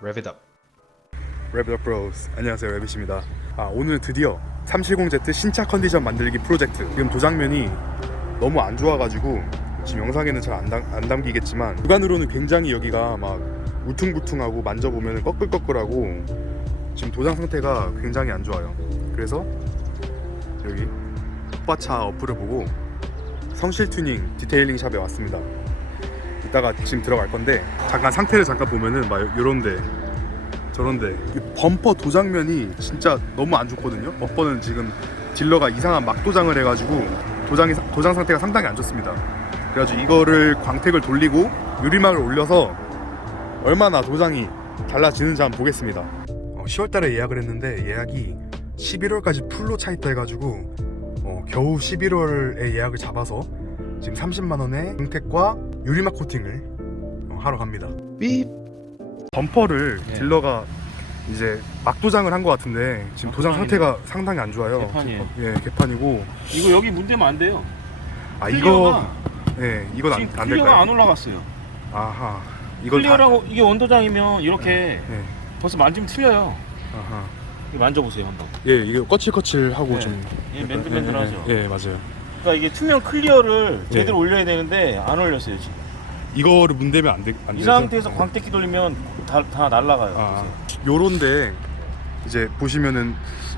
Rev it up. 랩더 브로스 안녕하세요 랩빗입니다. 아 오늘 드디어 370Z 신차 컨디션 만들기 프로젝트. 지금 도장면이 너무 안 좋아가지고 지금 영상에는 잘 안 안 담기겠지만 육안으로는 굉장히 여기가 막 우퉁부퉁하고 만져보면 꺼끌꺼끌하고 지금 도장 상태가 굉장히 안 좋아요. 그래서 여기 오빠차 어플을 보고 성실 튜닝 디테일링 샵에 왔습니다 이따가 지금 들어갈 건데 잠깐 상태를 잠깐 보면은 막 요런데 저런데 이 범퍼 도장면이 진짜 너무 안 좋거든요. 범퍼는 지금 딜러가 이상한 막 도장을 해가지고 도장이 도장 상태가 상당히 안 좋습니다. 그래가지고 이거를 광택을 돌리고 유리막을 올려서 얼마나 도장이 달라지는지 한번 보겠습니다. 어, 10월달에 예약을 했는데 예약이 11월까지 풀로 차 있다 해가지고 어, 겨우 11월에 예약을 잡아서 지금 30만 원에 광택과 유리막 코팅을 어, 하러 갑니다. 삐. 범퍼를 예. 딜러가 이제 막 도장을 한 것 같은데 지금 도장. 상태가 상당히 안 좋아요. 개판이에요. 예, 개판이고. 이거 여기 문대면 안 돼요. 아 이거 클리어가 예, 이건 안, 지금 안 클리어가 될까요? 안 올라갔어요. 아하. 이걸 다 클리어라고 이게 원도장이면 이렇게 예. 벌써 만지면 틀려요. 아하. 만져보세요 한번. 예, 이게 거칠거칠하고 네. 좀 예, 맨들맨들하죠. 예, 예, 맞아요. 그러니까 이게 투명 클리어를 예. 제대로 올려야 되는데 안 올렸어요 지금. 이거를 문대면 안 돼. 안 이 돼서. 상태에서 광택기 돌리면 다, 다 날라가요. 아. 요런데 이제 보시면은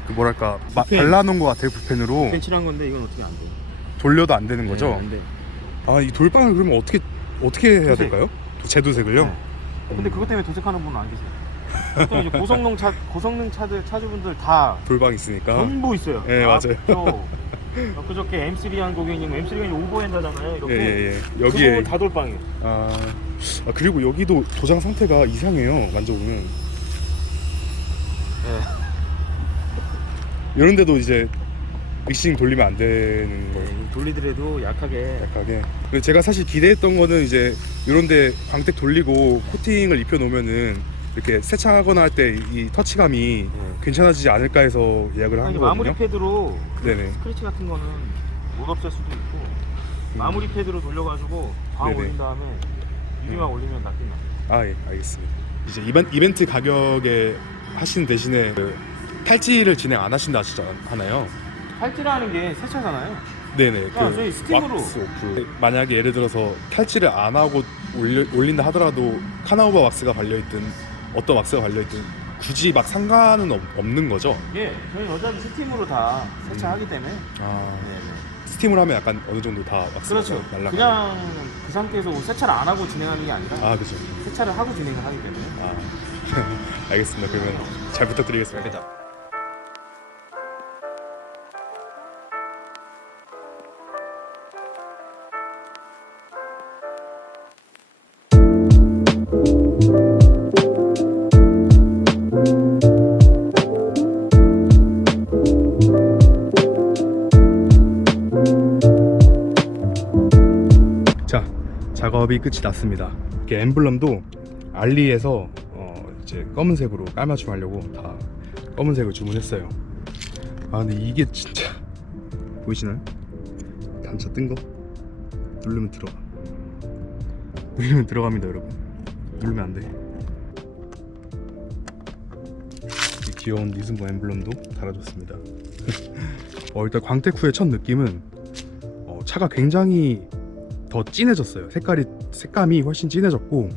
그 뭐랄까 마, 붓펜. 발라놓은 것 같아요 붓펜으로 펜 칠한 건데 이건 어떻게 안 돼? 돌려도 안 되는 거죠. 네, 안 돼. 아 이 돌방을 그러면 어떻게 어떻게 해야 도색. 될까요? 재도색을요? 네. 근데 그것 때문에 도색하는 분은 안 계세요. 보통 이제 고성능 차 고성능 차들 차주분들 다 돌방 있으니까. 전부 있어요. 네, 맞아요. 앞쪽. 어, 그저께 M3 한 고객님 M3가 오버핸드잖아요. 이렇게. 예 예예. 그 여기에 부분 다 돌방이에요. 아, 아 그리고 여기도 도장 상태가 이상해요. 만져보면 예. 이런데도 이제 믹싱 돌리면 안 되는 거예요. 돌리더라도 약하게 약하게. 제가 사실 기대했던 거는 이제 이런데 광택 돌리고 코팅을 입혀 놓으면은 이렇게 세차하거나 할 때 이 터치감이 괜찮아지지 않을까 해서 예약을 한 아니, 거거든요. 마무리 패드로 네네. 스크래치 같은 거는 못 없앨 수도 있고 마무리 패드로 돌려가지고 광 네네. 올린 다음에 유리막 올리면 낫긴 나. 아 예, 알겠습니다. 이제 이벤, 이벤트 가격에 하시는 대신에 그 탈지를 진행 안 하신다 않나요? 탈지라는 게 세차잖아요. 네네. 아, 저희 스팀으로. 왁스 오프. 만약에 예를 들어서 탈지를 안 하고 올려, 올린다 하더라도 카나우바 왁스가 발려있든 어떤 왁스가 발려있든 굳이 막 상관은 없, 없는 거죠. 예, 저희 어차피 스팀으로 다 세차하기 때문에. 아, 네, 네. 스팀을 하면 약간 어느 정도 다 왁스가 그렇죠. 날라가. 그냥 그 상태에서 뭐 세차를 안 하고 진행하는 게 아니라 아 그죠. 세차를 하고 진행을 하기 때문에. 아 알겠습니다. 그러면 잘 부탁드리겠습니다. 작업이 끝이 났습니다. 이렇게 엠블럼도 알리에서 어, 이제 검은색으로 깔맞춤 하려고 다 검은색을 주문했어요. 아 근데 이게 진짜 보이시나요? 단차 뜬 거? 누르면 들어가 누르면 들어갑니다 여러분. 누르면 안돼. 이 귀여운 니슨보 엠블럼도 달아줬습니다. 어, 일단 광택 후의 첫 느낌은 어, 차가 굉장히 더 진해졌어요. 색깔이 색감이 훨씬 진해졌고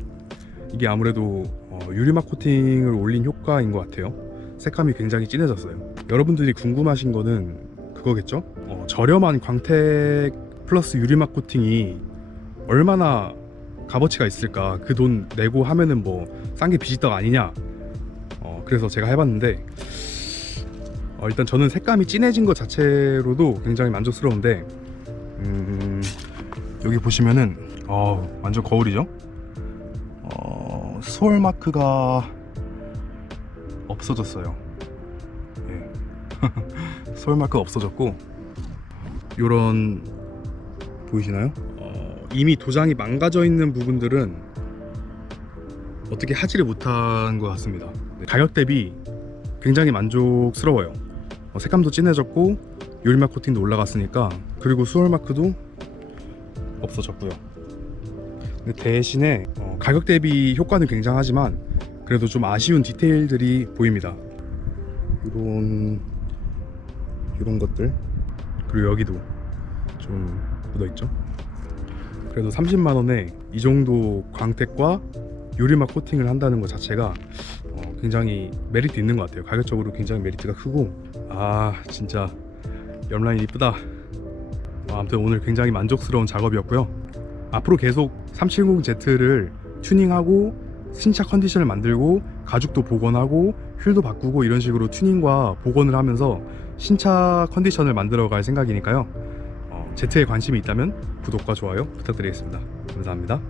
이게 아무래도 어, 유리막 코팅을 올린 효과인 것 같아요. 색감이 굉장히 진해졌어요. 여러분들이 궁금하신 거는 그거겠죠? 어, 저렴한 광택 플러스 유리막 코팅이 얼마나 값어치가 있을까? 그 돈 내고 하면은 뭐 싼 게 비지떡 아니냐? 어, 그래서 제가 해봤는데 어, 일단 저는 색감이 진해진 것 자체로도 굉장히 만족스러운데 음, 여기 보시면은 어 완전 거울이죠. 어 소울 마크가 없어졌어요. 예. 소울 마크가 없어졌고 요런 보이시나요? 어, 이미 도장이 망가져 있는 부분들은 어떻게 하지를 못한 것 같습니다. 네, 가격 대비 굉장히 만족스러워요. 어, 색감도 진해졌고 유리막 코팅도 올라갔으니까 그리고 수월 마크도 없어졌고요. 근데 대신에 어, 가격 대비 효과는 굉장하지만 그래도 좀 아쉬운 디테일들이 보입니다. 이런 이런 것들 그리고 여기도 좀 묻어 있죠. 그래도 30만 원에 이 정도 광택과 유리막 코팅을 한다는 것 자체가 어, 굉장히 메리트 있는 것 같아요. 가격적으로 굉장히 메리트가 크고 아 진짜 옆라인 이쁘다. 어, 아무튼 오늘 굉장히 만족스러운 작업이었고요. 앞으로 계속 370Z를 튜닝하고 신차 컨디션을 만들고 가죽도 복원하고 휠도 바꾸고 이런 식으로 튜닝과 복원을 하면서 신차 컨디션을 만들어 갈 생각이니까요. 어, Z에 관심이 있다면 구독과 좋아요 부탁드리겠습니다. 감사합니다.